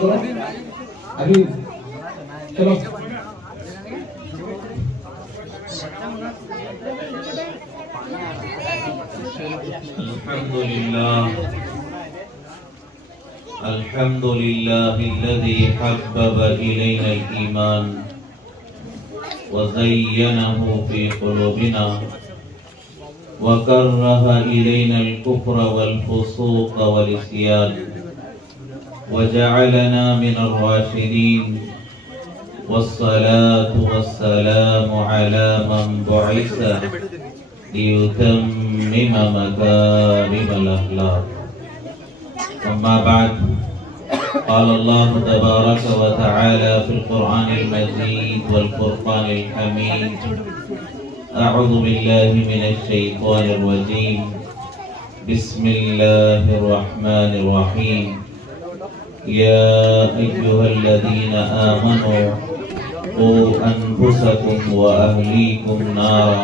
کرو ابھی چلو الحمد لله الذي حبب إلينا الإيمان وزينه في قلوبنا وكره إلينا الكفر والفسوق والعصيان وجعلنا من الراشدين والصلاة والسلام على من بعث ليتمم مكارم الأخلاق. أما بعد، قال الله تبارك وتعالى في القرآن المجيد والفرقان الحميد: أعوذ بالله من الشيطان الرجيم، بسم الله الرحمن الرحيم. يا أيها الذين آمنوا قوا أنفسكم وأهليكم نارا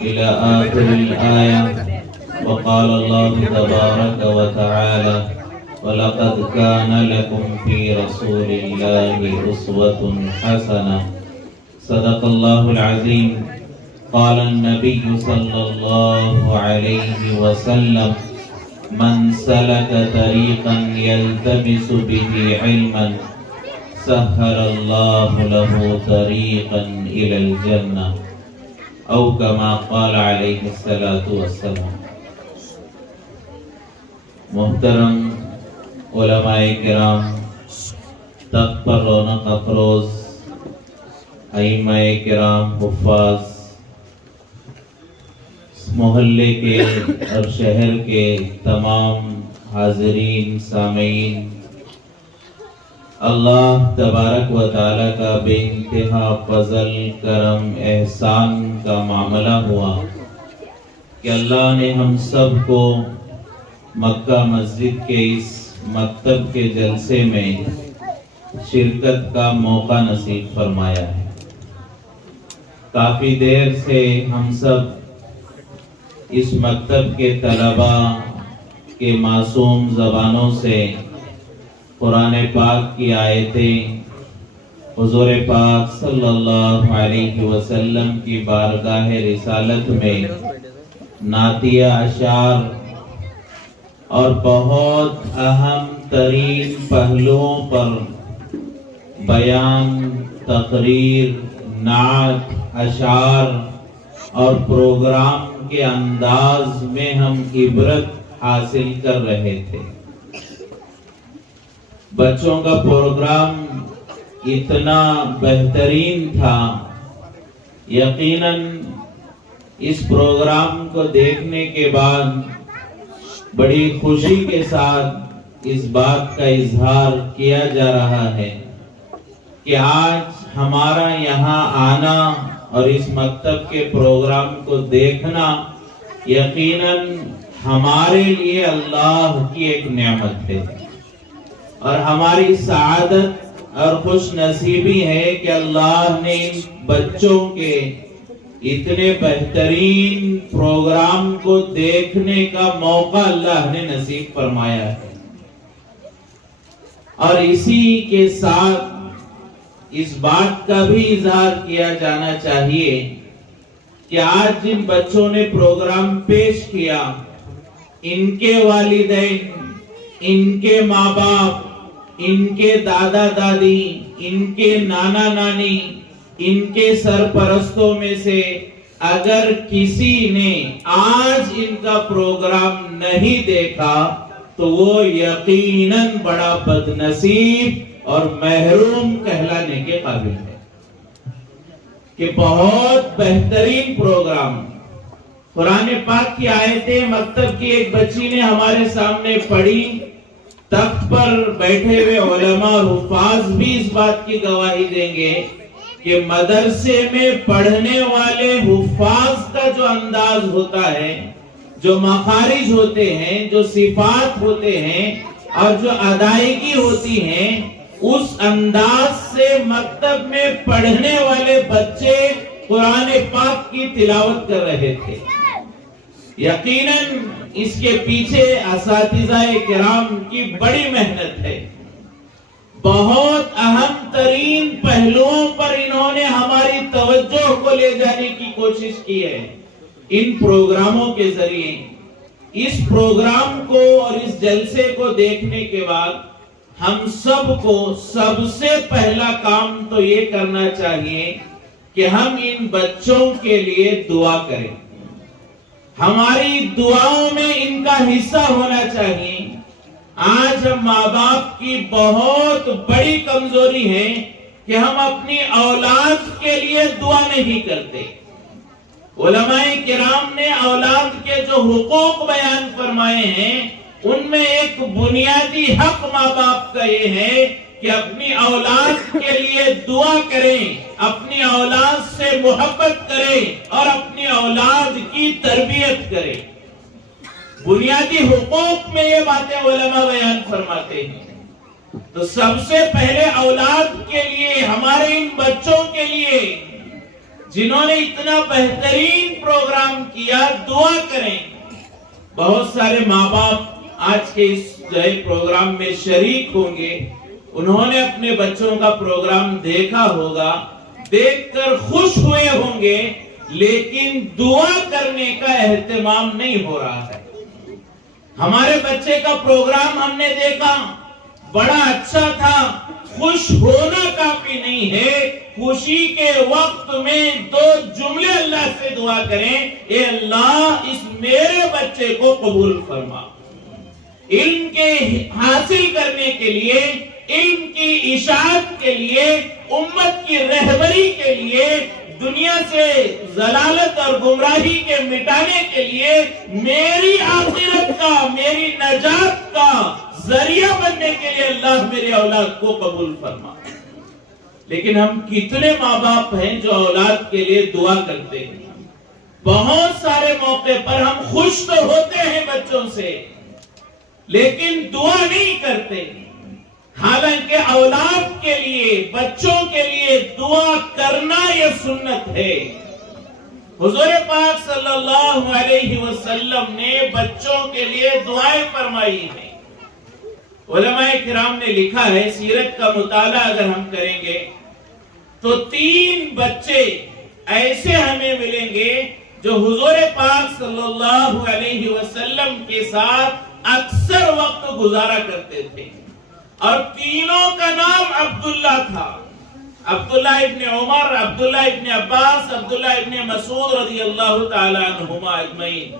إلى آخر الآية. وقال الله تبارك وتعالى: وَلَقَدْ كَانَ لَكُمْ فِي رَسُولِ اللَّهِ أُسْوَةٌ حَسَنَةٌ. صدق الله العظيم. قال النبي صلى الله عليه وسلم: من سلك طريقا يلتمس به علما سهل الله له طريقا إلى الجنة، أو كما قال عليه الصلاة والسلام. محترم علماء کرام، تخت پر رونق افروز ائمہ کرام، حفاظ، محلے کے اور شہر کے تمام حاضرین، سامعین، اللہ تبارک و تعالیٰ کا بے انتہا فضل، کرم، احسان کا معاملہ ہوا کہ اللہ نے ہم سب کو مکہ مسجد کے اس مکتب کے جلسے میں شرکت کا موقع نصیب فرمایا ہے. کافی دیر سے ہم سب اس مکتب کے طلباء کے معصوم زبانوں سے قرآن پاک کی آیتیں، حضور پاک صلی اللہ علیہ وسلم کی بارگاہ رسالت میں نعتیہ اشعار اور بہت اہم ترین پہلوؤں پر بیان، تقریر، نعت، اشعار اور پروگرام کے انداز میں ہم عبرت حاصل کر رہے تھے. بچوں کا پروگرام اتنا بہترین تھا، یقیناً اس پروگرام کو دیکھنے کے بعد بڑی خوشی کے ساتھ اس بات کا اظہار کیا جا رہا ہے کہ آج ہمارا یہاں آنا اور اس مکتب کے پروگرام کو دیکھنا یقیناً ہمارے لیے اللہ کی ایک نعمت ہے، اور ہماری سعادت اور خوش نصیبی ہے کہ اللہ نے بچوں کے اتنے بہترین پروگرام کو دیکھنے کا موقع اللہ نے نصیب فرمایا ہے. اور اسی کے ساتھ اس بات کا بھی اظہار کیا جانا چاہیے کہ آج جن بچوں نے پروگرام پیش کیا، ان کے والدین، ان کے ماں باپ، ان کے دادا دادی، ان کے نانا نانی، ان کے سرپرستوں میں سے اگر کسی نے آج ان کا پروگرام نہیں دیکھا تو وہ یقیناً بڑا بد نصیب اور محروم کہلانے کے قابل ہے. کہ بہت بہترین پروگرام، قرآن پاک کی آیتیں مکتب کی ایک بچی نے ہمارے سامنے پڑھی. تخت پر بیٹھے ہوئے علماء اور حفاظ بھی اس بات کی گواہی دیں گے کہ مدرسے میں پڑھنے والے حفاظ کا جو انداز ہوتا ہے، جو مخارج ہوتے ہیں، جو صفات ہوتے ہیں اور جو ادائیگی ہوتی ہیں، اس انداز سے مکتب میں پڑھنے والے بچے قرآن پاک کی تلاوت کر رہے تھے. یقیناً اس کے پیچھے اساتذہ کرام کی بڑی محنت ہے. بہت اہم ترین پہلوؤں پر انہوں نے ہماری توجہ کو لے جانے کی کوشش کی ہے ان پروگراموں کے ذریعے۔ اس پروگرام کو اور اس جلسے کو دیکھنے کے بعد ہم سب کو سب سے پہلا کام تو یہ کرنا چاہیے کہ ہم ان بچوں کے لیے دعا کریں، ہماری دعاؤں میں ان کا حصہ ہونا چاہیے۔ آج ہم ماں باپ کی بہت بڑی کمزوری ہے کہ ہم اپنی اولاد کے لیے دعا نہیں کرتے۔ علماء کرام نے اولاد کے جو حقوق بیان فرمائے ہیں ان میں ایک بنیادی حق ماں باپ کا یہ ہے کہ اپنی اولاد کے لیے دعا کریں، اپنی اولاد سے محبت کریں اور اپنی اولاد کی تربیت کریں۔ بنیادی حقوق میں یہ باتیں علماء بیان فرماتے ہیں۔ تو سب سے پہلے اولاد کے لیے، ہمارے ان بچوں کے لیے جنہوں نے اتنا بہترین پروگرام کیا، دعا کریں۔ بہت سارے ماں باپ آج کے اس پروگرام میں شریک ہوں گے، انہوں نے اپنے بچوں کا پروگرام دیکھا ہوگا، دیکھ کر خوش ہوئے ہوں گے، لیکن دعا کرنے کا اہتمام نہیں ہو رہا ہے۔ ہمارے بچے کا پروگرام ہم نے دیکھا، بڑا اچھا تھا، خوش ہونا کافی نہیں ہے، خوشی کے وقت میں دو جملے اللہ سے دعا کریں، اے اللہ اس میرے بچے کو قبول فرما۔ علم کے حاصل کرنے کے لیے، علم کی اشاعت کے لیے، امت کی رہبری کے لیے، دنیا سے ضلالت اور گمراہی کے مٹانے کے لیے، میری آخرت کا، میری نجات کا ذریعہ بننے کے لیے اللہ میرے اولاد کو قبول فرما۔ لیکن ہم کتنے ماں باپ ہیں جو اولاد کے لیے دعا کرتے ہیں؟ بہت سارے موقع پر ہم خوش تو ہوتے ہیں بچوں سے، لیکن دعا نہیں کرتے۔ حالانکہ اولاد کے لیے، بچوں کے لیے دعا کرنا یہ سنت ہے۔ حضور پاک صلی اللہ علیہ وسلم نے بچوں کے لیے دعائیں فرمائی ہیں۔ علماء کرام نے لکھا ہے، سیرت کا مطالعہ اگر ہم کریں گے تو 3 بچے ایسے ہمیں ملیں گے جو حضور پاک صلی اللہ علیہ وسلم کے ساتھ اکثر وقت گزارا کرتے تھے، اور تینوں کا نام عبداللہ تھا۔ عبداللہ ابن عمر، عبداللہ ابن عباس، عبداللہ ابن مسعود رضی اللہ تعالی عنہما اجمعین۔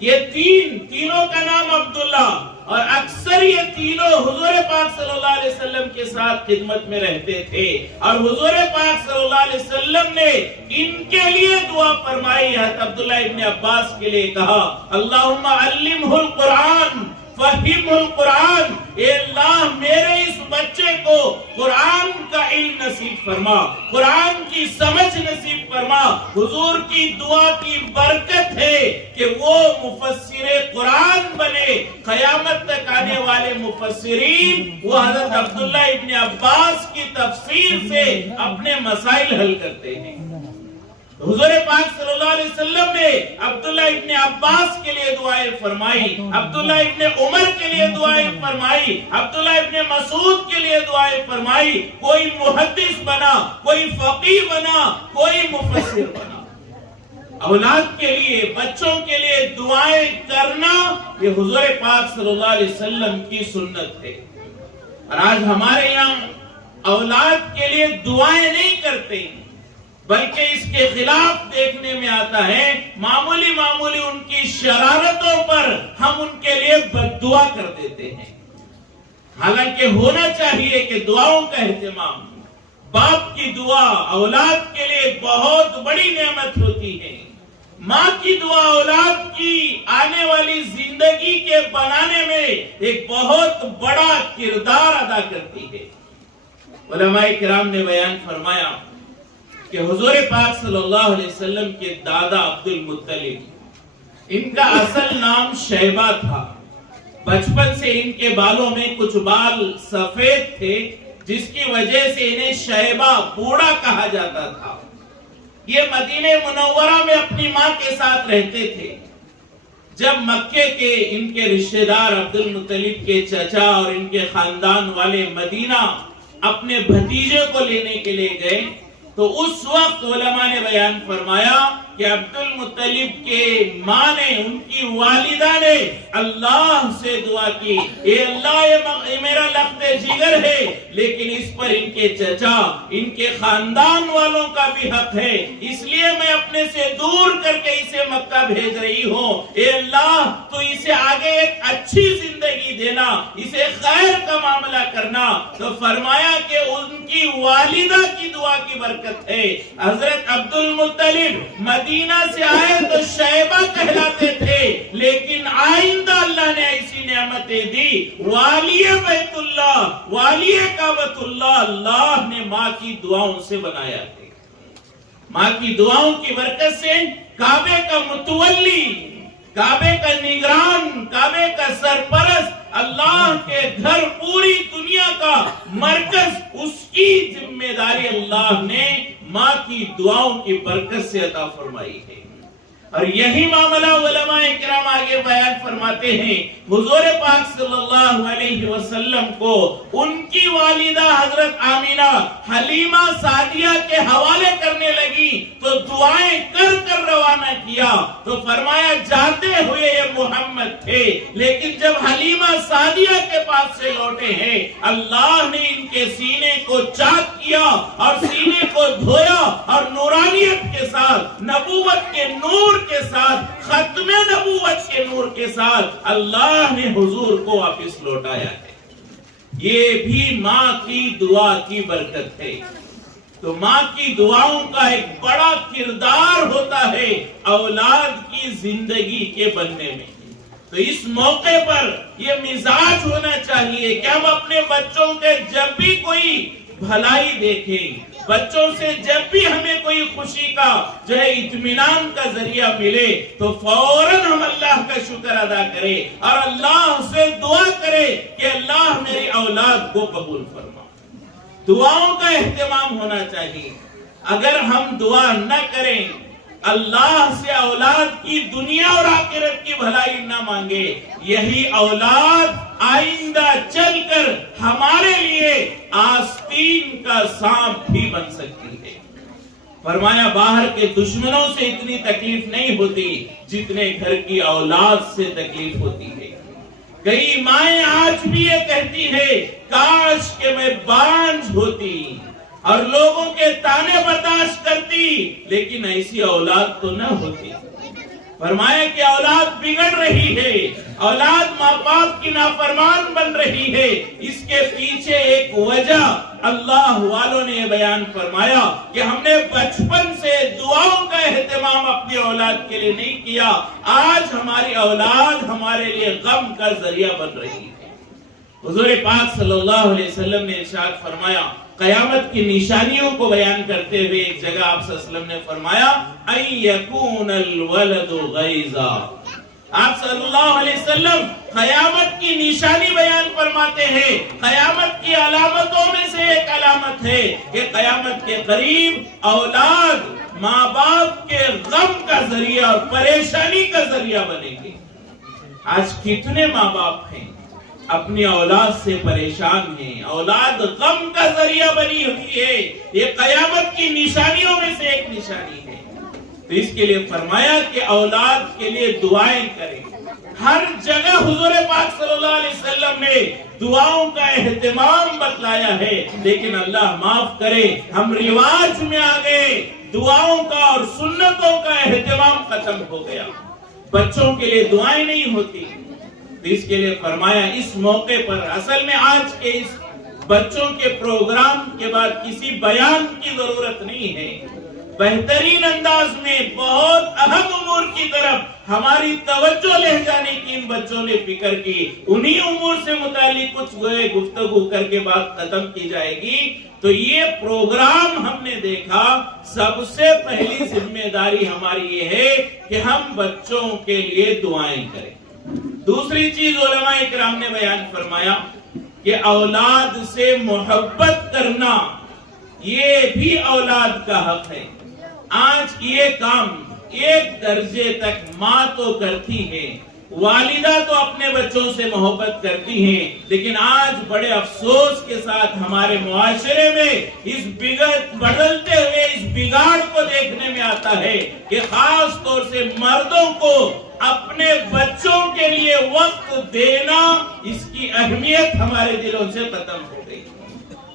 یہ تینوں کا نام عبداللہ، اور اکثر یہ تینوں حضور پاک صلی اللہ علیہ وسلم کے ساتھ خدمت میں رہتے تھے، اور حضور پاک صلی اللہ علیہ وسلم نے ان کے لیے دعا فرمائی۔ حضرت عبداللہ ابن عباس کے لیے کہا، اللہم علمہ القرآن فہمہ القرآن، اے اللہ میرے اس بچے کو قرآن کا علم نصیب فرما، قرآن کی سمجھ نصیب فرما۔ حضور کی دعا کی برکت ہے کہ وہ مفسر قرآن بنے، قیامت تک آنے والے مفسرین وہ حضرت عبداللہ ابن عباس کی تفسیر سے اپنے مسائل حل کرتے ہیں۔ حضور پاک صلی اللہ علیہ وسلم نے عبداللہ ابن عباس کے لیے دعائیں فرمائی، عبداللہ ابن عمر کے لیے دعائیں فرمائی، عبداللہ ابن مسعود کے لیے دعائیں فرمائی۔ کوئی محدث بنا، کوئی فقیہ بنا، کوئی مفسر بنا۔ اولاد کے لیے، بچوں کے لیے دعائیں کرنا یہ حضور پاک صلی اللہ علیہ وسلم کی سنت ہے۔ اور آج ہمارے یہاں اولاد کے لیے دعائیں نہیں کرتے، بلکہ اس کے خلاف دیکھنے میں آتا ہے، معمولی ان کی شرارتوں پر ہم ان کے لیے بد دعا کر دیتے ہیں۔ حالانکہ ہونا چاہیے کہ دعاؤں کا اہتمام، باپ کی دعا اولاد کے لیے بہت بڑی نعمت ہوتی ہے۔ ماں کی دعا اولاد کی آنے والی زندگی کے بنانے میں ایک بہت بڑا کردار ادا کرتی ہے۔ علماء کرام نے بیان فرمایا کہ حضور پاک صلی اللہ علیہ وسلم کے دادا عبد المطلب، ان کا اصل نام شیبہ تھا۔ بچپن سے ان کے بالوں میں کچھ بال سفید تھے، جس کی وجہ سے انہیں شیبہ، بوڑھا کہا جاتا تھا۔ یہ مدینہ منورہ میں اپنی ماں کے ساتھ رہتے تھے۔ جب مکے کے ان کے رشتہ دار عبد المطلب کے چچا اور ان کے خاندان والے مدینہ اپنے بھتیجے کو لینے کے لیے گئے تو اس وقت علماء نے بیان فرمایا کہ عبد المطلب کے ماں نے، ان کی والدہ نے اللہ سے دعا کی، اے اللہ یہ میرا لخت جگر ہے، لیکن اس پر ان کے چچا، ان کے خاندان والوں کا بھی حق ہے، اس لیے میں اپنے سے دور کر کے اسے مکہ بھیج رہی ہوں، اے اللہ تو اسے آگے ایک اچھی زندگی دینا، اسے خیر کا معاملہ کرنا۔ تو فرمایا کہ ان کی والدہ کی دعا کی برکت ہے۔ حضرت عبد المطلب مدینہ سے آئے تو شیبہ کہلاتے تھے، لیکن آئندہ اللہ نے ایسی نعمتیں دی، والی بیت اللہ، والی کعبۃ اللہ، اللہ نے ماں کی دعاؤں سے بنایا ہے۔ ماں کی دعاؤں کی برکت سے کعبے کا متولی، کعبے کا نگران، کعبے کا سرپرست، اللہ کے گھر پوری دنیا کا مرکز، اس کی ذمہ داری اللہ نے ماں کی دعاؤں کی برکت سے عطا فرمائی ہے۔ اور یہی معاملہ علماء کرام آگے بیان فرماتے ہیں، حضور پاک صلی اللہ علیہ وسلم کو ان کی والدہ حضرت آمینہ حلیمہ سعدیہ کے حوالے کرنے لگی تو دعائیں کر کر روانہ کیا، تو فرمایا جاتے ہوئے یہ محمد تھے، لیکن جب حلیمہ سعدیہ کے پاس سے لوٹے ہیں اللہ نے ان کے سینے کو چاک کیا اور سینے کو دھویا اور نورانیت کے ساتھ، نبوت کے نور کے ساتھ، ختم نبوت کے نور کے ساتھ اللہ نے حضور کو واپس لوٹایا ہے۔ یہ بھی ماں کی دعا کی برکت ہے۔ تو ماں کی دعاؤں کا ایک بڑا کردار ہوتا ہے اولاد کی زندگی کے بننے میں۔ تو اس موقع پر یہ مزاج ہونا چاہیے کہ ہم اپنے بچوں کے جب بھی کوئی بھلائی دیکھیں، بچوں سے جب بھی ہمیں کوئی خوشی کا جو ہے اطمینان کا ذریعہ ملے تو فوراً ہم اللہ کا شکر ادا کریں اور اللہ سے دعا کریں کہ اللہ میری اولاد کو قبول فرما۔ دعاؤں کا اہتمام ہونا چاہیے۔ اگر ہم دعا نہ کریں، اللہ سے اولاد کی دنیا اور آخرت کی بھلائی نہ مانگے، یہی اولاد آئندہ چل کر ہمارے لیے آستین کا سانپ بھی بن سکتی ہے۔ فرمایا باہر کے دشمنوں سے اتنی تکلیف نہیں ہوتی جتنے گھر کی اولاد سے تکلیف ہوتی ہے۔ کئی مائیں آج بھی یہ کہتی ہے کاش کہ میں بانجھ ہوتی اور لوگوں کے تانے برداشت کرتی، لیکن ایسی اولاد تو نہ ہوتی۔ فرمایا کہ اولاد بگڑ رہی ہے، اولاد ماں باپ کی نافرمان بن رہی ہے، اس کے پیچھے ایک وجہ اللہ والوں نے یہ بیان فرمایا کہ ہم نے بچپن سے دعاؤں کا اہتمام اپنی اولاد کے لیے نہیں کیا، آج ہماری اولاد ہمارے لیے غم کا ذریعہ بن رہی ہے۔ حضور پاک صلی اللہ علیہ وسلم نے ارشاد فرمایا، قیامت کی نشانیوں کو بیان کرتے ہوئے ایک جگہ آپ صلی اللہ علیہ وسلم نے فرمایا ان یکون الولد غیظا۔ آپ صلی اللہ علیہ وسلم قیامت کی نشانی بیان فرماتے ہیں، قیامت کی علامتوں میں سے ایک علامت ہے کہ قیامت کے قریب اولاد ماں باپ کے غم کا ذریعہ اور پریشانی کا ذریعہ بنے گی۔ آج کتنے ماں باپ ہیں اپنی اولاد سے پریشان ہیں، اولاد غم کا ذریعہ بنی ہوئی ہے، یہ قیامت کی نشانیوں میں سے ایک نشانی ہے۔ تو اس کے لیے فرمایا کہ اولاد کے لیے دعائیں کریں۔ ہر جگہ حضور پاک صلی اللہ علیہ وسلم نے دعاؤں کا اہتمام بتلایا ہے، لیکن اللہ معاف کرے ہم رواج میں آ گئے، دعاؤں کا اور سنتوں کا اہتمام ختم ہو گیا، بچوں کے لیے دعائیں نہیں ہوتی۔ اس کے لیے فرمایا اس موقع پر اصل میں آج کے اس بچوں کے پروگرام کے بعد کسی بیان کی ضرورت نہیں ہے، بہترین انداز میں بہت اہم امور کی طرف ہماری توجہ لے جانے کی ان بچوں نے فکر کی، انہی امور سے متعلق کچھ گفتگو کر کے بات ختم کی جائے گی۔ تو یہ پروگرام ہم نے دیکھا، سب سے پہلی ذمہ داری ہماری یہ ہے کہ ہم بچوں کے لیے دعائیں کریں۔ دوسری چیز علماء اکرام نے بیان فرمایا کہ اولاد سے محبت کرنا یہ بھی اولاد کا حق ہے۔ آج یہ کام ایک درجے تک ماں تو کرتی ہے، والدہ تو اپنے بچوں سے محبت کرتی ہیں، لیکن آج بڑے افسوس کے ساتھ ہمارے معاشرے میں اس بدلتے ہوئے اس بگاڑ کو دیکھنے میں آتا ہے کہ خاص طور سے مردوں کو اپنے بچوں کے لیے وقت دینا، اس کی اہمیت ہمارے دلوں سے ختم ہو گئی۔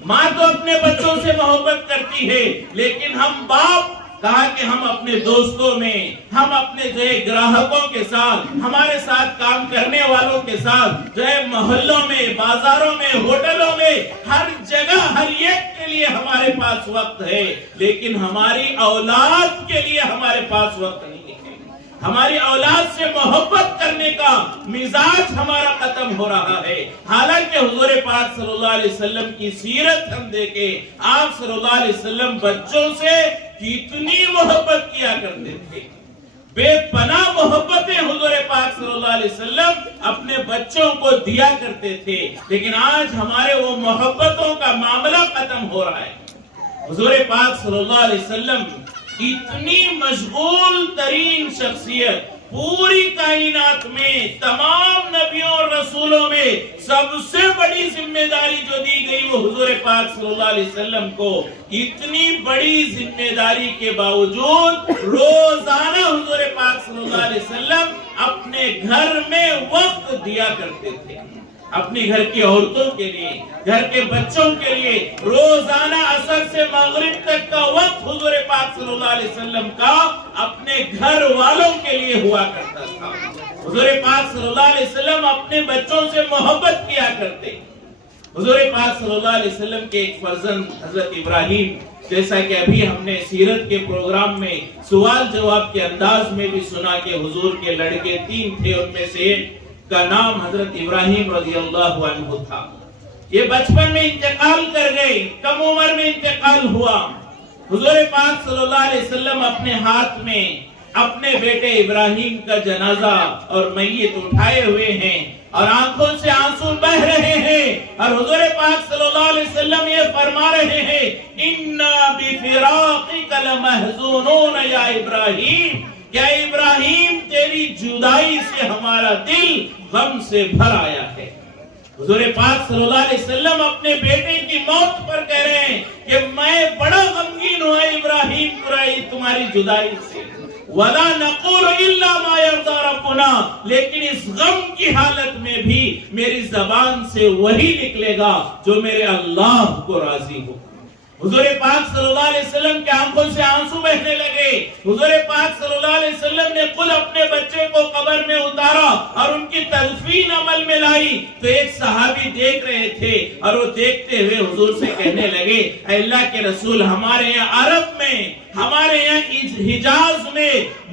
ماں تو اپنے بچوں سے محبت کرتی ہے، لیکن ہم باپ کہا کہ ہم اپنے دوستوں میں، ہم اپنے جو ہے گراہکوں کے ساتھ، ہمارے ساتھ کام کرنے والوں کے ساتھ جو ہے محلوں میں، بازاروں میں، ہوٹلوں میں، ہر جگہ ہر ایک کے لیے ہمارے پاس وقت ہے، لیکن ہماری اولاد کے لیے ہمارے پاس وقت نہیں ہے۔ ہماری اولاد سے محبت کرنے کا مزاج ہمارا ختم ہو رہا ہے۔ حالانکہ حضور پاک صلی اللہ علیہ وسلم کی سیرت ہم دیکھیں، آپ صلی اللہ علیہ وسلم بچوں سے کتنی محبت کیا کرتے تھے، بے پناہ محبتیں حضور پاک صلی اللہ علیہ وسلم اپنے بچوں کو دیا کرتے تھے، لیکن آج ہمارے وہ محبتوں کا معاملہ ختم ہو رہا ہے۔ حضور پاک صلی اللہ علیہ وسلم اتنی مشغول ترین شخصیت، پوری کائنات میں تمام نبیوں اور رسولوں میں سب سے بڑی ذمہ داری جو دی گئی وہ حضور پاک صلی اللہ علیہ وسلم کو، اتنی بڑی ذمہ داری کے باوجود روزانہ حضور پاک صلی اللہ علیہ وسلم اپنے گھر میں وقت دیا کرتے تھے، اپنی گھر کی عورتوں کے لیے، گھر کے بچوں کے لیے۔ روزانہ عصر سے مغرب تک کا وقت حضور پاک صلی اللہ علیہ وسلم کا اپنے گھر والوں کے لیے ہوا کرتا تھا۔ حضور پاک صلی اللہ علیہ وسلم اپنے بچوں سے محبت کیا کرتے۔ حضور پاک صلی اللہ علیہ وسلم کے ایک فرزند حضرت ابراہیم، جیسا کہ ابھی ہم نے سیرت کے پروگرام میں سوال جواب کے انداز میں بھی سنا کہ حضور کے لڑکے 3 تھے، ان میں سے ایک کا نام حضرت ابراہیم رضی اللہ عنہ تھا۔ یہ بچپن میں انتقال کر گئے، کم عمر میں انتقال ہوا۔ حضور پاک صلی اللہ علیہ وسلم اپنے ہاتھ میں اپنے بیٹے ابراہیم کا جنازہ اور میت اٹھائے ہوئے ہیں اور آنکھوں سے آنسو بہ رہے ہیں، اور حضور پاک صلی اللہ علیہ وسلم یہ فرما رہے ہیں اِنَّا بِفِرَاقِكَ لَمَحْزُونُونَ یا ابراہیم، کیا ابراہیم تیری جدائی سے ہمارا دل غم سے بھر آیا ہے۔ حضور پاک صلی اللہ علیہ وسلم اپنے بیٹے کی موت پر کہہ رہے ہیں کہ میں بڑا غمگین ہوا ابراہیم تمہاری جدائی سے، وَلَا نَقُولُ إِلَّا مَا يَرْضَى رَبُّنَا، لیکن اس غم کی حالت میں بھی میری زبان سے وہی نکلے گا جو میرے اللہ کو راضی ہو۔ حضور پاک صلی اللہ علیہ وسلم کے آنکھوں سے آنسو بہنے لگے۔ حضور پاک صلی اللہ علیہ وسلم نے خود اپنے بچے کو قبر میں اتارا اور ان کی تدفین عمل میں لائی، تو ایک صحابی دیکھ رہے تھے اور وہ دیکھتے ہوئے حضور سے کہنے لگے اے اللہ کے رسول، ہمارے یہاں عرب میں، ہمارے یہاں حجاز میں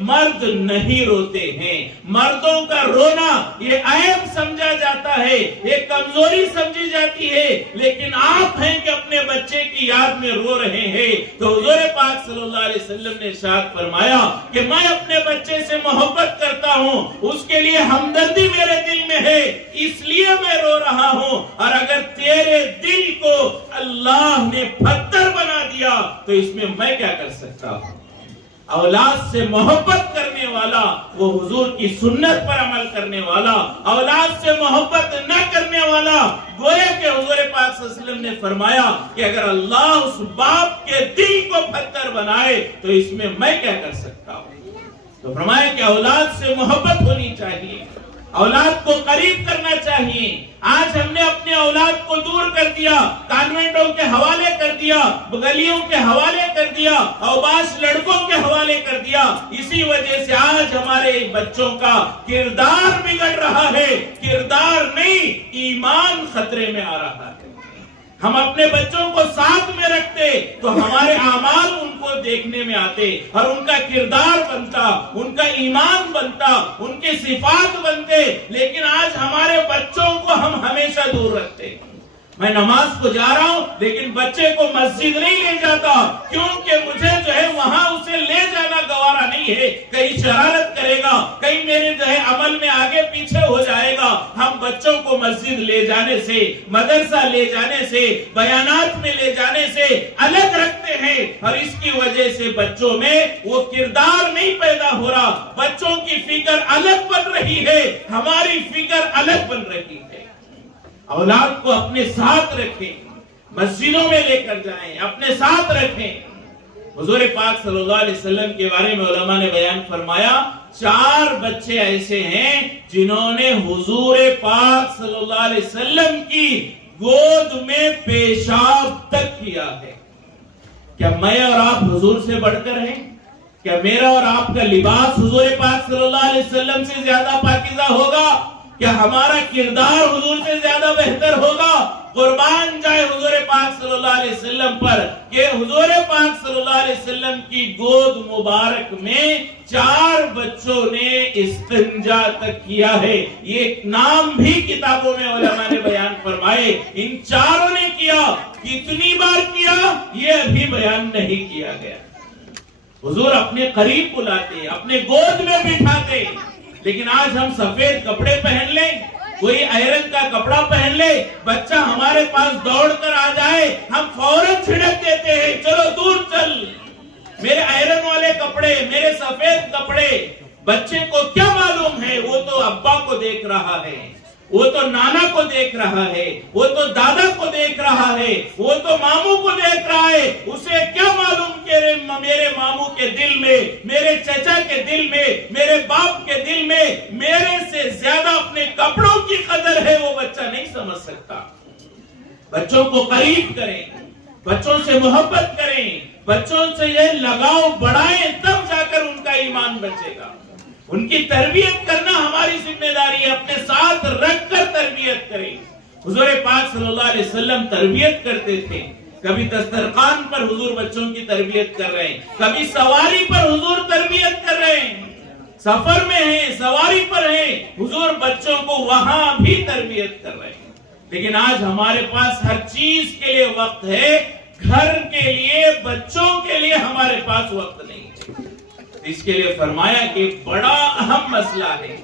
مرد نہیں روتے ہیں، مردوں کا رونا یہ عیب سمجھا جاتا ہے، یہ کمزوری سمجھی جاتی ہے، لیکن آپ ہیں کہ اپنے بچے کی یاد میں رو رہے ہیں۔ تو حضور پاک صلی اللہ علیہ وسلم نے ارشاد فرمایا کہ میں اپنے بچے سے محبت کرتا ہوں، اس کے لیے ہمدردی میرے دل میں ہے، اس لیے میں رو رہا ہوں، اور اگر تیرے دل کو اللہ نے پتھر بنا دیا تو اس میں میں کیا کر سکتا ہوں۔ اولاد سے محبت کرنے والا، وہ حضور کی سنت پر عمل کرنے والا، اولاد سے محبت نہ کرنے والا، گویا کہ حضور پاک صلی اللہ علیہ وسلم نے فرمایا کہ اگر اللہ اس باپ کے دل کو پتھر بنائے تو اس میں کیا کر سکتا ہوں۔ تو فرمایا کہ اولاد سے محبت ہونی چاہیے، اولاد کو قریب کرنا چاہیے۔ آج ہم نے اپنے اولاد کو دور کر دیا، کانوینٹوں کے حوالے کر دیا، گلیوں کے حوالے کر دیا، اوباش لڑکوں کے حوالے کر دیا۔ اسی وجہ سے آج ہمارے بچوں کا کردار بگڑ رہا ہے، کردار نہیں ایمان خطرے میں آ رہا ہے۔ ہم اپنے بچوں کو ساتھ میں رکھتے تو ہمارے اعمال ان کو دیکھنے میں آتے اور ان کا کردار بنتا، ان کا ایمان بنتا، ان کے صفات بنتے، لیکن آج ہمارے بچوں کو ہم ہمیشہ دور رکھتے۔ میں نماز کو جا رہا ہوں لیکن بچے کو مسجد نہیں لے جاتا، کیونکہ مجھے جو ہے وہاں اسے لے جانا گوارا نہیں بیماری ہے, کہیں شرارت کرے گا, کہیں میرے جو ہے عمل میں آگے پیچھے ہو جائے گا. ہم بچوں کو مسجد لے جانے سے, مدرسہ لے جانے سے, بیانات میں لے جانے سے الگ رکھتے ہیں, اور اس کی وجہ سے بچوں میں وہ کردار نہیں پیدا ہو رہا. بچوں کی فکر الگ بن رہی ہے, ہماری فکر الگ بن رہی ہے. اولاد کو اپنے ساتھ رکھیں, مسجدوں میں لے کر جائیں, اپنے ساتھ رکھیں. حضور پاک صلی اللہ علیہ وسلم کے بارے میں علماء نے بیان فرمایا 4 بچے ایسے ہیں جنہوں نے حضور پاک صلی اللہ علیہ وسلم کی گود میں پیشاب تک کیا ہے. کیا میں اور آپ حضور سے بڑھ کر ہیں؟ کیا میرا اور آپ کا لباس حضور پاک صلی اللہ علیہ وسلم سے زیادہ پاکیزہ ہوگا؟ کیا ہمارا کردار حضور سے زیادہ بہتر ہوگا؟ قربان جائے حضور پاک صلی اللہ علیہ وسلم پر کہ حضور پاک صلی اللہ علیہ وسلم کی گود مبارک میں 4 بچوں نے استنجا تک کیا ہے. یہ نام بھی کتابوں میں علماء نے بیان فرمائے. ان 4 نے کیا, کتنی بار کیا یہ ابھی بیان نہیں کیا گیا. حضور اپنے قریب بلاتے, اپنے گود میں بٹھاتے. لیکن آج ہم سفید کپڑے پہن لیں, کوئی آئرن کا کپڑا پہن لے, بچہ ہمارے پاس دوڑ کر آ جائے, ہم فوراً چھڑک دیتے ہیں, چلو دور چل, میرے آئرن والے کپڑے, میرے سفید کپڑے. بچے کو کیا معلوم ہے؟ وہ تو ابا کو دیکھ رہا ہے, وہ تو نانا کو دیکھ رہا ہے, وہ تو دادا کو دیکھ رہا ہے, وہ تو ماموں کو دیکھ رہا ہے. اسے کیا معلوم کہ میرے ماموں کے دل میں, میرے چچا کے دل میں, میرے باپ کے دل میں میرے سے زیادہ اپنے کپڑوں کی قدر ہے. وہ بچہ نہیں سمجھ سکتا. بچوں کو قریب کریں, بچوں سے محبت کریں, بچوں سے یہ لگاؤ بڑھائیں, تب جا کر ان کا ایمان بچے گا. ان کی تربیت کرنا ہماری ذمہ داری ہے, اپنے ساتھ رکھ کر تربیت کریں. حضور پاک صلی اللہ علیہ وسلم تربیت کرتے تھے. کبھی دسترخوان پر حضور بچوں کی تربیت کر رہے ہیں, کبھی سواری پر حضور تربیت کر رہے ہیں, سفر میں ہیں, سواری پر ہیں, حضور بچوں کو وہاں بھی تربیت کر رہے ہیں. لیکن آج ہمارے پاس ہر چیز کے لیے وقت ہے, گھر کے لیے, بچوں کے لیے ہمارے پاس وقت نہیں ہے. اس کے لیے فرمایا کہ بڑا اہم مسئلہ ہے.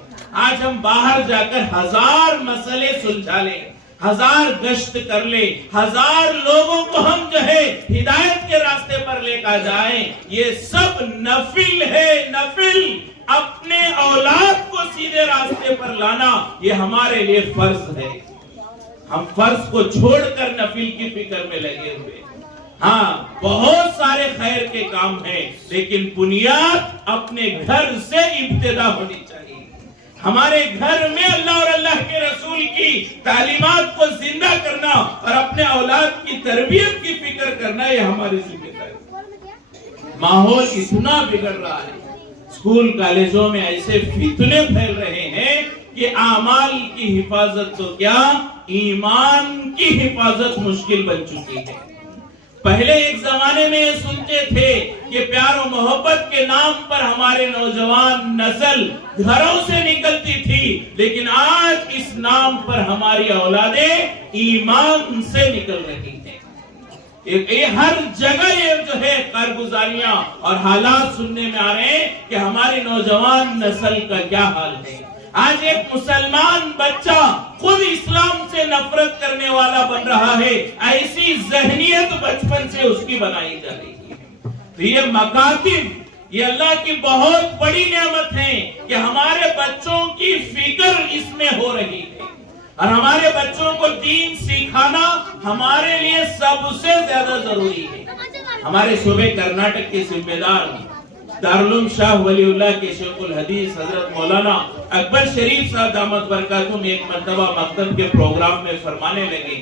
آج ہم باہر جا کر 1000 مسئلے سلجھا لیں, 1000 گشت کر لیں, 1000 لوگوں کو ہم جو ہے ہدایت کے راستے پر لے کر جائیں, یہ سب نفل ہے. نفل, اپنے اولاد کو سیدھے راستے پر لانا یہ ہمارے لیے فرض ہے. ہم فرض کو چھوڑ کر نفل کی فکر میں لگے ہوئے. ہاں, بہت سارے خیر کے کام ہیں, لیکن بنیاد اپنے گھر سے ابتدا ہونی چاہیے. ہمارے گھر میں اللہ اور اللہ کے رسول کی تعلیمات کو زندہ کرنا اور اپنے اولاد کی تربیت کی فکر کرنا یہ ہماری ذمہ داری. ماحول اتنا بگڑ رہا ہے, اسکول کالجوں میں ایسے فتنے پھیل رہے ہیں کہ اعمال کی حفاظت تو کیا, ایمان کی حفاظت مشکل بن چکی ہے. پہلے ایک زمانے میں یہ سنتے تھے کہ پیار و محبت کے نام پر ہمارے نوجوان نسل گھروں سے نکلتی تھی, لیکن آج اس نام پر ہماری اولادیں ایمان سے نکل رہی ہیں. یہ ہر جگہ یہ جو ہے کارگزاریاں اور حالات سننے میں آ رہے ہیں کہ ہماری نوجوان نسل کا کیا حال ہے. آج ایک مسلمان بچہ خود اسلام سے نفرت کرنے والا بن رہا ہے. ایسی ذہنیت بچپن سے اس کی بنائی جا رہی ہے. تو یہ مکاتب, یہ اللہ کی بہت بڑی نعمت ہے کہ ہمارے بچوں کی فکر اس میں ہو رہی ہے, اور ہمارے بچوں کو دین سکھانا ہمارے لیے سب سے زیادہ ضروری ہے. ہمارے صوبے کرناٹک کے ذمہ دار دارالعلوم شاہ ولی اللہ کے شیخ الحدیث حضرت مولانا اکبر شریف صاحب دامت برکاتہم ایک مرتبہ مکتب کے پروگرام میں فرمانے لگے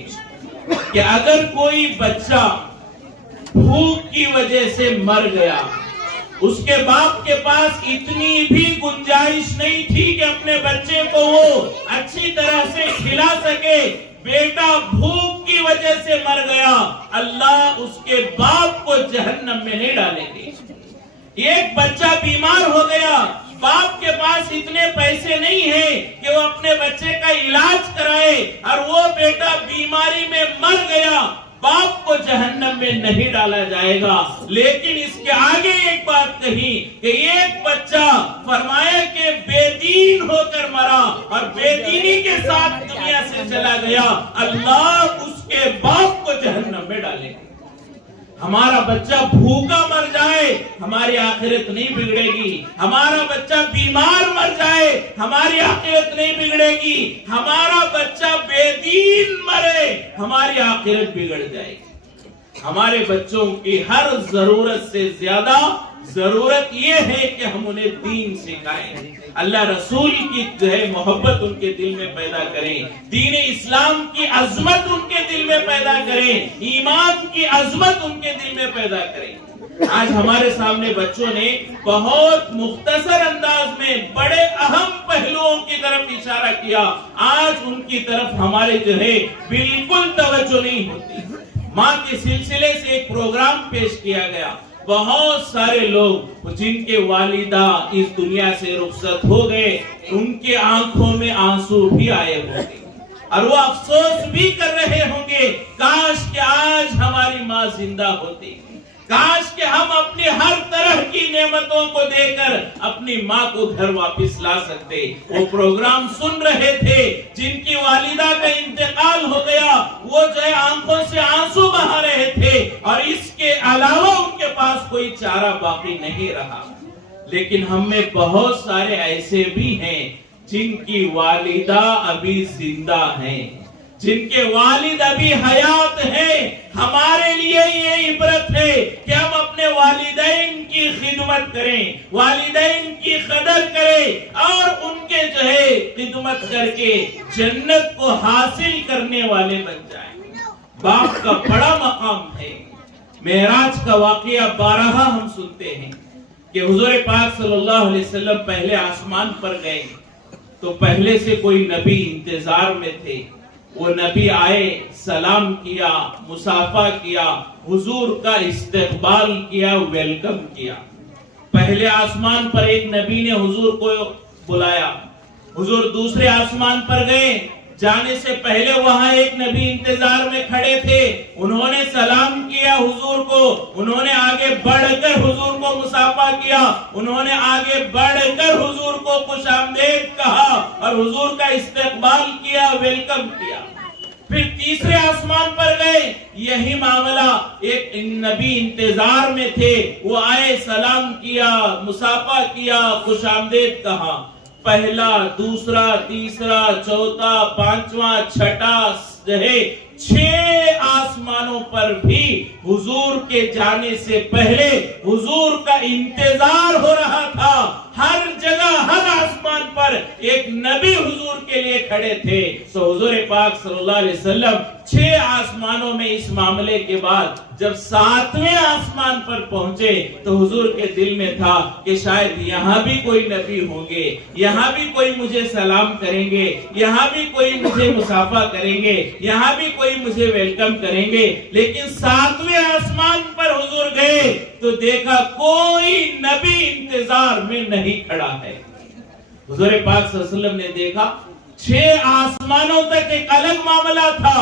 کہ اگر کوئی بچہ بھوک کی وجہ سے مر گیا, اس کے باپ کے پاس اتنی بھی گنجائش نہیں تھی کہ اپنے بچے کو وہ اچھی طرح سے کھلا سکے, بیٹا بھوک کی وجہ سے مر گیا, اللہ اس کے باپ کو جہنم میں نہیں ڈالیں گے. ایک بچہ بیمار ہو گیا, باپ کے پاس اتنے پیسے نہیں ہیں کہ وہ اپنے بچے کا علاج کرائے, اور وہ بیٹا بیماری میں مر گیا, باپ کو جہنم جہنم میں نہیں ڈالا جائے گا. لیکن اس کے آگے ایک بات کہی کہ ایک بچہ فرمایا کہ بے دین ہو کر مرا اور بے دینی کے ساتھ دنیا سے چلا گیا, اللہ اس کے باپ کو جہنم میں ڈالے گا. ہمارا بچہ بھوکا مر جائے ہماری آخرت نہیں بگڑے گی. ہمارا بچہ بیمار مر جائے ہماری آخرت نہیں بگڑے گی. ہمارا بچہ بے دین مرے ہماری آخرت بگڑ جائے گی. ہمارے بچوں کی ہر ضرورت سے زیادہ ضرورت یہ ہے کہ ہم انہیں دین سکھائیں, اللہ رسول کی جو ہے محبت ان کے دل میں پیدا کریں, دین اسلام کی عظمت ان کے دل میں پیدا کریں, ایمان کی عظمت ان کے دل میں پیدا کریں. آج ہمارے سامنے بچوں نے بہت مختصر انداز میں بڑے اہم پہلوؤں کی طرف اشارہ کیا. آج ان کی طرف ہمارے جو ہے بالکل توجہ نہیں ہوتی. ماں کے سلسلے سے ایک پروگرام پیش کیا گیا. بہت سارے لوگ جن کے والدہ اس دنیا سے رخصت ہو گئے ان کے آنکھوں میں آنسو بھی آئے ہوں گے اور وہ افسوس بھی کر رہے ہوں گے, کاش کہ آج ہماری ماں زندہ ہوتی, کاش کہ ہم اپنی ہر طرح کی نعمتوں کو دے کر اپنی ماں کو گھر واپس لا سکتے. وہ پروگرام سن رہے تھے جن کی والدہ کا انتقال ہو گیا, وہ جو ہے آنکھوں سے آنسو بہا رہے تھے اور اس کے علاوہ ان کے پاس کوئی چارہ باقی نہیں رہا. لیکن ہم میں بہت سارے ایسے بھی ہیں جن کی والدہ ابھی زندہ ہیں, جن کے والد ابھی حیات ہیں. ہمارے لیے یہ عبرت ہے کہ ہم اپنے والدین کی خدمت کریں, والدین کی قدر کریں اور ان کے جو ہے خدمت کر کے جنت کو حاصل کرنے والے بن جائیں. باپ کا بڑا مقام ہے. معراج کا واقعہ بارہا ہم سنتے ہیں کہ حضور پاک صلی اللہ علیہ وسلم پہلے آسمان پر گئے تو پہلے سے کوئی نبی انتظار میں تھے. وہ نبی آئے, سلام کیا, مصافحہ کیا, حضور کا استقبال کیا, ویلکم کیا. پہلے آسمان پر ایک نبی نے حضور کو بلایا, حضور دوسرے آسمان پر گئے, جانے سے پہلے وہاں ایک نبی انتظار میں کھڑے تھے, انہوں نے سلام کیا حضور کو, انہوں نے آگے بڑھ کر حضور کو مصافحہ کیا, انہوں نے آگے بڑھ کر حضور کو خوش آمدید کہا اور حضور کا استقبال کیا, ویلکم کیا. پھر تیسرے آسمان پر گئے, یہی معاملہ, ایک نبی انتظار میں تھے, وہ آئے, سلام کیا, مصافحہ کیا, خوش آمدید کہا. پہلا, دوسرا, تیسرا, چوتھا, پانچواں, چھٹا, 6 آسمانوں پر بھی حضور کے جانے سے پہلے حضور کا انتظار ہو رہا تھا. ہر جگہ, ہر آسمان پر ایک نبی حضور کے لیے کھڑے تھے. سو حضور پاک صلی اللہ علیہ وسلم 6 آسمانوں میں اس معاملے کے بعد جب 7ویں آسمان پر پہنچے تو حضور کے دل میں تھا کہ شاید یہاں بھی کوئی نبی ہوں گے, یہاں بھی کوئی مجھے سلام کریں گے, یہاں بھی کوئی مجھے مصافحہ کریں گے, یہاں بھی کوئی مجھے ویلکم کریں گے. لیکن 7ویں آسمان پر حضور گئے تو دیکھا کوئی نبی انتظار میں نہیں کھڑا ہے. حضور پاک صلی اللہ علیہ وسلم نے دیکھا 6 آسمانوں تک ایک الگ معاملہ تھا,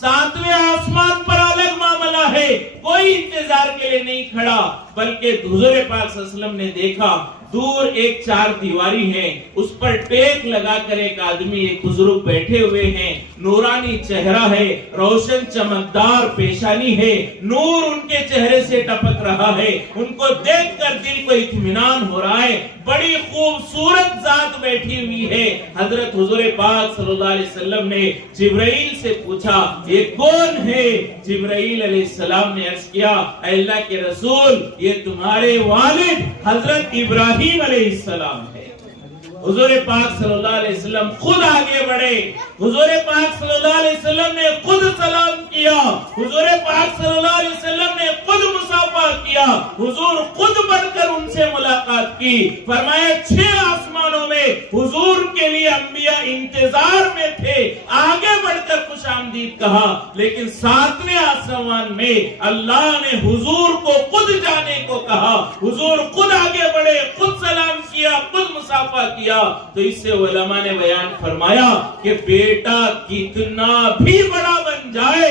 7ویں آسمان پر الگ معاملہ ہے, کوئی انتظار کے لیے نہیں کھڑا. بلکہ حضور پاک صلی اللہ علیہ وسلم نے دیکھا دور ایک 4 دیواری ہے, اس پر ٹیک لگا کر ایک آدمی, ایک بزرگ بیٹھے ہوئے ہیں, نورانی چہرہ ہے, روشن چمکدار پیشانی ہے, نور ان کے چہرے سے ٹپک رہا ہے. ان کو دیکھ کر دل کو اطمینان ہو رہا ہے, بڑی خوبصورت ذات بیٹھی ہوئی ہے. حضرت حضور پاک صلی اللہ علیہ وسلم نے جبرائیل سے پوچھا یہ کون ہے؟ جبرائیل علیہ السلام نے عرض کیا اے اللہ کے رسول یہ تمہارے والد حضرت ابراہیم علیہ السلام ہے. حضور پاک صلی اللہ علیہ وسلم خود آگے بڑھے, حضور پاک صلی اللہ علیہ وسلم نے خود سلام کیا, حضور پاک صلی اللہ علیہ وسلم نے خود مصافحہ کیا, حضور خود بڑھ کر ان سے ملاقات کی. فرمایا 6 آسمانوں میں حضور کے لیے انبیاء انتظار میں تھے, آگے بڑھ کر خوش آمدید کہا. لیکن 7ویں آسمان میں اللہ نے حضور کو خود جانے کو کہا, حضور خود آگے بڑھے, خود سلام کیا, خود مصافحہ کیا. تو اس سے علماء نے بیان فرمایا کہ بیٹا کتنا بھی بڑا بن جائے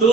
2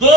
2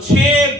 6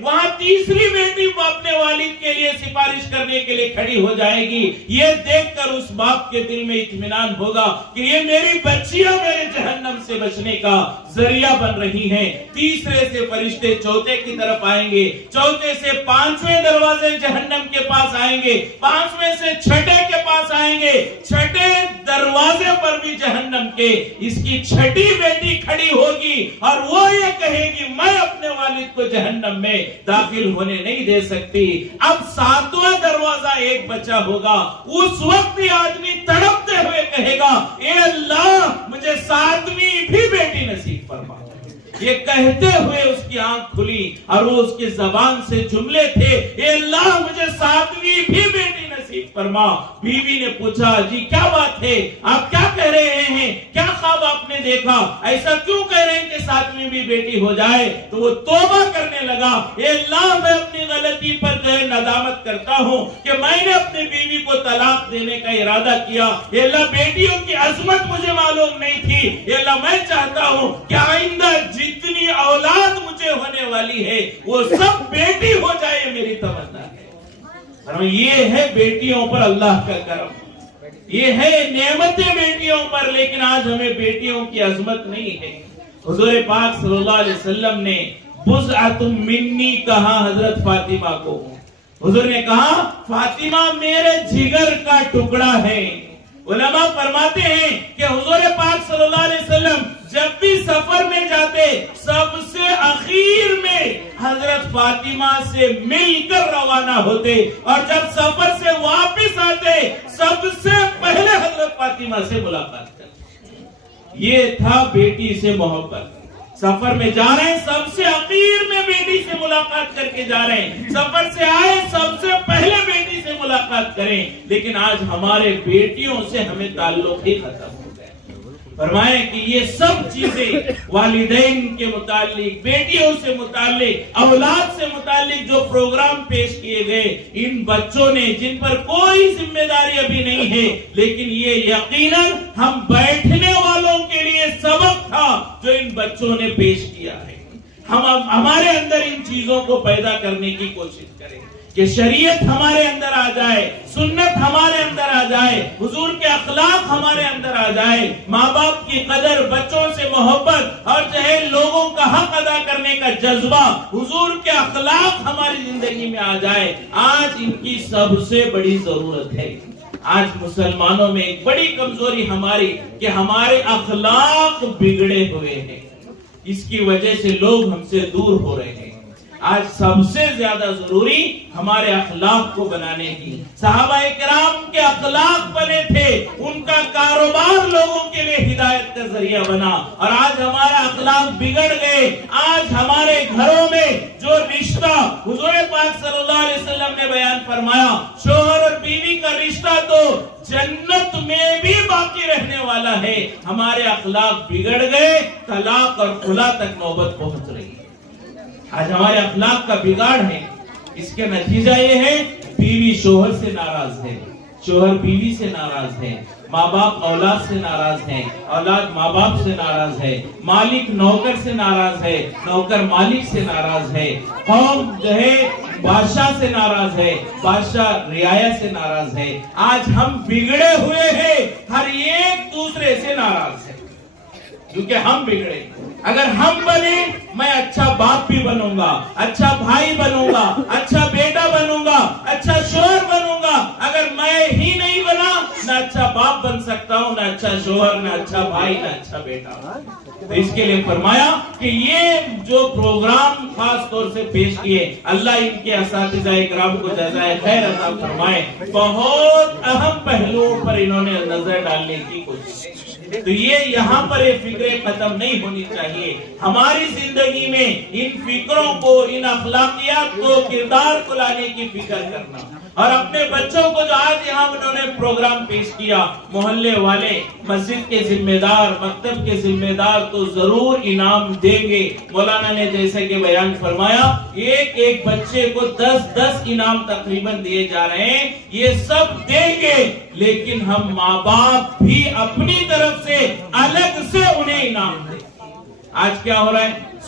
وہاں تیسری بیٹی اپنے والد کے لیے سفارش کرنے کے لیے کھڑی ہو جائے گی. یہ دیکھ کر اس باپ کے دل میں اطمینان ہوگا کہ یہ میری بچیاں میرے جہنم سے بچنے کا ذریعہ بن رہی ہیں. تیسرے سے فرشتے چوتھے کی طرف آئیں گے, چوتھے سے پانچویں دروازے جہنم کے پاس آئیں گے, پانچویں سے چھٹے کے پاس آئیں گے, چھٹے دروازے پر بھی جہنم کے اس کی چھٹی بیٹی کھڑی ہوگی اور وہ یہ کہے گی میں اپنے والد کو جہنم میں داخل ہونے نہیں دے سکتی. اب ساتواں دروازہ ایک بچا ہوگا. اس وقت یہ آدمی تڑپتے ہوئے کہے گا اے اللہ مجھے ساتویں بھی بیٹی نصیب فرما. یہ کہتے ہوئے اس کی آنکھ کھلی اور وہ اس کی زبان سے جملے تھے اے اللہ مجھے ساتویں بھی بیٹی نصیب فرما. بیوی نے پوچھا جی کیا بات ہے, آپ کیا کہہ رہے ہیں, کیا خواب آپ نے دیکھا, ایسا کیوں کہہ رہے ہیں کہ ساتویں بھی بیٹی ہو جائے. تو وہ توبہ کرنے لگا اے اللہ میں اپنی غلطی پر ندامت کرتا ہوں کہ میں نے اپنی بیوی کو طلاق دینے کا ارادہ کیا. اے اللہ بیٹیوں کی عظمت مجھے معلوم نہیں تھی. اے اللہ میں چاہتا ہوں کہ آئندہ جتنی اولاد مجھے ہونے والی ہے وہ سب بیٹی ہو جائے, میری تمنا ہے. یہ ہے بیٹیوں پر اللہ کا کرم, یہ ہے نعمتیں بیٹیوں پر. لیکن آج ہمیں بیٹیوں کی عظمت نہیں ہے. حضور پاک صلی اللہ علیہ وسلم نے بضعۃ منی کہا حضرت فاطمہ کو. حضور نے کہا فاطمہ میرے جگر کا ٹکڑا ہے. علماء فرماتے ہیں کہ حضور پاک صلی اللہ علیہ وسلم جب بھی سفر میں جاتے سب سے اخیر میں حضرت فاطمہ سے مل کر روانہ ہوتے, اور جب سفر سے واپس آتے سب سے پہلے حضرت فاطمہ سے ملاقات کرتے. یہ تھا بیٹی سے محبت. سفر میں جا رہے ہیں سب سے اخیر میں بیٹی سے ملاقات کر کے جا رہے ہیں, سفر سے آئے سب سے پہلے بیٹی سے ملاقات کریں. لیکن آج ہمارے بیٹیوں سے ہمیں تعلق ہی ختم ہو گئے. فرمائیں کہ یہ سب چیزیں والدین کے متعلق, بیٹیوں سے متعلق, اولاد سے متعلق جو پروگرام پیش کیے گئے, ان بچوں نے جن پر کوئی ذمہ داری ابھی نہیں ہے, لیکن یہ یقیناً ہم بیٹھنے والوں کے لیے سبق تھا جو ان بچوں نے پیش کیا ہے. ہم اب ہمارے اندر ان چیزوں کو پیدا کرنے کی کوشش کریں کہ شریعت ہمارے اندر آ جائے, سنت ہمارے اندر آ جائے, حضور کے اخلاق ہمارے اندر آ جائے, ماں باپ کی قدر, بچوں سے محبت اور چاہے لوگوں کا حق ادا کرنے کا جذبہ, حضور کے اخلاق ہماری زندگی میں آ جائے. آج ان کی سب سے بڑی ضرورت ہے. آج مسلمانوں میں ایک بڑی کمزوری ہماری کہ ہمارے اخلاق بگڑے ہوئے ہیں. اس کی وجہ سے لوگ ہم سے دور ہو رہے ہیں. آج سب سے زیادہ ضروری ہمارے اخلاق کو بنانے کی. صحابہ کرام کے اخلاق بنے تھے, ان کا کاروبار لوگوں کے لیے ہدایت کا ذریعہ بنا, اور آج ہمارا اخلاق بگڑ گئے. آج ہمارے گھروں میں جو رشتہ حضور پاک صلی اللہ علیہ وسلم نے بیان فرمایا, شوہر اور بیوی کا رشتہ تو جنت میں بھی باقی رہنے والا ہے, ہمارے اخلاق بگڑ گئے, طلاق اور خلا تک نوبت پہنچ رہی ہے. آج ہمارے اخلاق کا بگاڑ ہے. اس کے نتیجہ یہ ہے بیوی شوہر سے ناراض ہے, شوہر بیوی سے ناراض ہے, ماں باپ اولاد سے ناراض ہیں, اولاد ماں باپ سے ناراض ہے, مالک نوکر سے ناراض ہے, نوکر مالک سے ناراض ہے, قوم جو ہے بادشاہ سے ناراض ہے, بادشاہ رعایا سے ناراض ہے. آج ہم بگڑے ہوئے ہیں, ہر ایک دوسرے سے ناراض ہے کیونکہ ہم بگڑے. اگر ہم بنے, میں اچھا باپ بھی بنوں گا, اچھا بھائی بنوں گا, اچھا بیٹا بنوں گا, اچھا شوہر بنوں گا. اگر میں ہی نہیں بنا, نہ اچھا باپ بن سکتا ہوں, نہ اچھا شوہر, نہ اچھا بھائی, نہ اچھا بیٹا. تو اس کے لیے فرمایا کہ یہ جو پروگرام خاص طور سے پیش کیے, اللہ ان کے اساتذہ اکرام کو جزائے خیر عطا فرمائے. بہت اہم پہلوؤں پر انہوں نے نظر ڈالنے کی کوشش کی. تو یہ یہاں پر یہ فکریں ختم نہیں ہونی چاہیے. ہماری زندگی میں ان فکروں کو, ان اخلاقیات کو, کردار کو لانے کی فکر کرنا, اور اپنے بچوں کو جو آج یہاں انہوں نے پروگرام پیش کیا, محلے والے, مسجد کے ذمہ دار, مکتب کے ذمہ دار تو ضرور انعام دیں گے. مولانا نے جیسے کہ بیان فرمایا, ایک ایک بچے کو 10 انعام تقریباً دیے جا رہے ہیں. یہ سب دیں گے, لیکن ہم ماں باپ بھی اپنی طرف سے الگ سے انہیں انعام دیں. آج کیا ہو رہا ہے,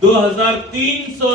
2300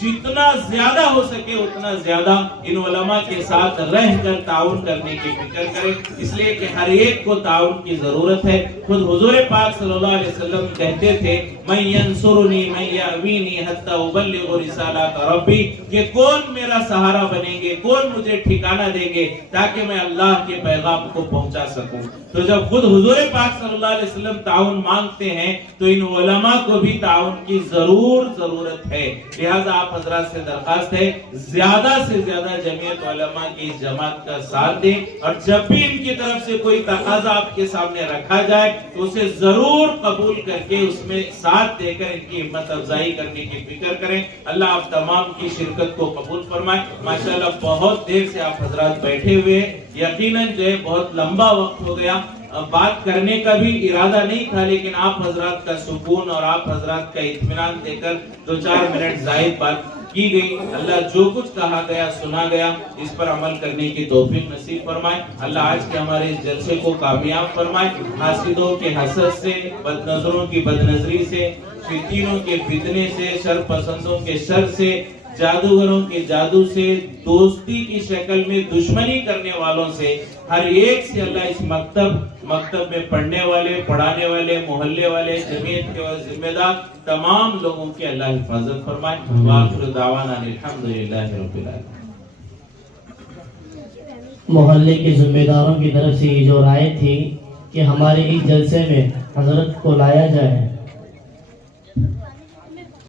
جتنا زیادہ ہو سکے اتنا زیادہ ان علماء کے ساتھ رہ کر تعاون کرنے کی فکر کریں، اس لیے کہ ہر ایک کو تعاون کی ضرورت ہے۔ خود حضور پاک صلی اللہ علیہ وسلم کہتے تھے من ینصرنی من یعوینی حتی ابلغ رسالات ربی، کہ کون میرا سہارا بنیں گے، کون مجھے ٹھکانہ دیں گے تاکہ میں اللہ کے پیغام کو پہنچا سکوں۔ تو جب خود حضور پاک صلی اللہ علیہ وسلم تعاون مانگتے ہیں تو ان علماء کو بھی تعاون کی ضرورت ہے۔ لہذا آپ حضرات سے درخواست ہے زیادہ سے زیادہ جمعیت علماء کی اس جماعت کا ساتھ دیں، اور جب بھی ان کی طرف سے کوئی تقاضا آپ کے سامنے رکھا جائے تو اسے ضرور قبول کر کے اس میں ساتھ دے کر ان کی ہمت افزائی کرنے کی فکر کریں۔ اللہ آپ تمام کی شرکت کو قبول فرمائے۔ ماشاءاللہ بہت دیر سے آپ حضرات بیٹھے ہوئے، یقیناً جو ہے بہت لمبا وقت ہو گیا، بات کرنے کا بھی ارادہ نہیں تھا، لیکن آپ حضرات کا سکون اور آپ حضرات کا اطمینان دے کر 2-4 منٹ زائد بات کی گئی۔ اللہ جو کچھ کہا گیا سنا گیا اس پر عمل کرنے کی توفیق نصیب فرمائے۔ اللہ آج کے ہمارے اس جلسے کو کامیاب فرمائے، حاسدوں کے حسد سے، بد نظروں کی بد نظری سے، فتنوں کے فتنے سے، شر پسندوں کے شر سے، جادوگروں کے جادو سے، دوستی کی شکل میں دشمنی کرنے والوں سے، ہر ایک سے اللہ اس مکتب میں پڑھنے والے، پڑھانے والے، محلے والے، جمعیت کے ذمہ دار تمام لوگوں کی اللہ حفاظت فرمائے۔ وآخر دعوانا الحمدللہ رب العالمین۔ محلے کے ذمہ داروں کی طرف سے یہ جو رائے تھی کہ ہمارے اس جلسے میں حضرت کو لایا جائے،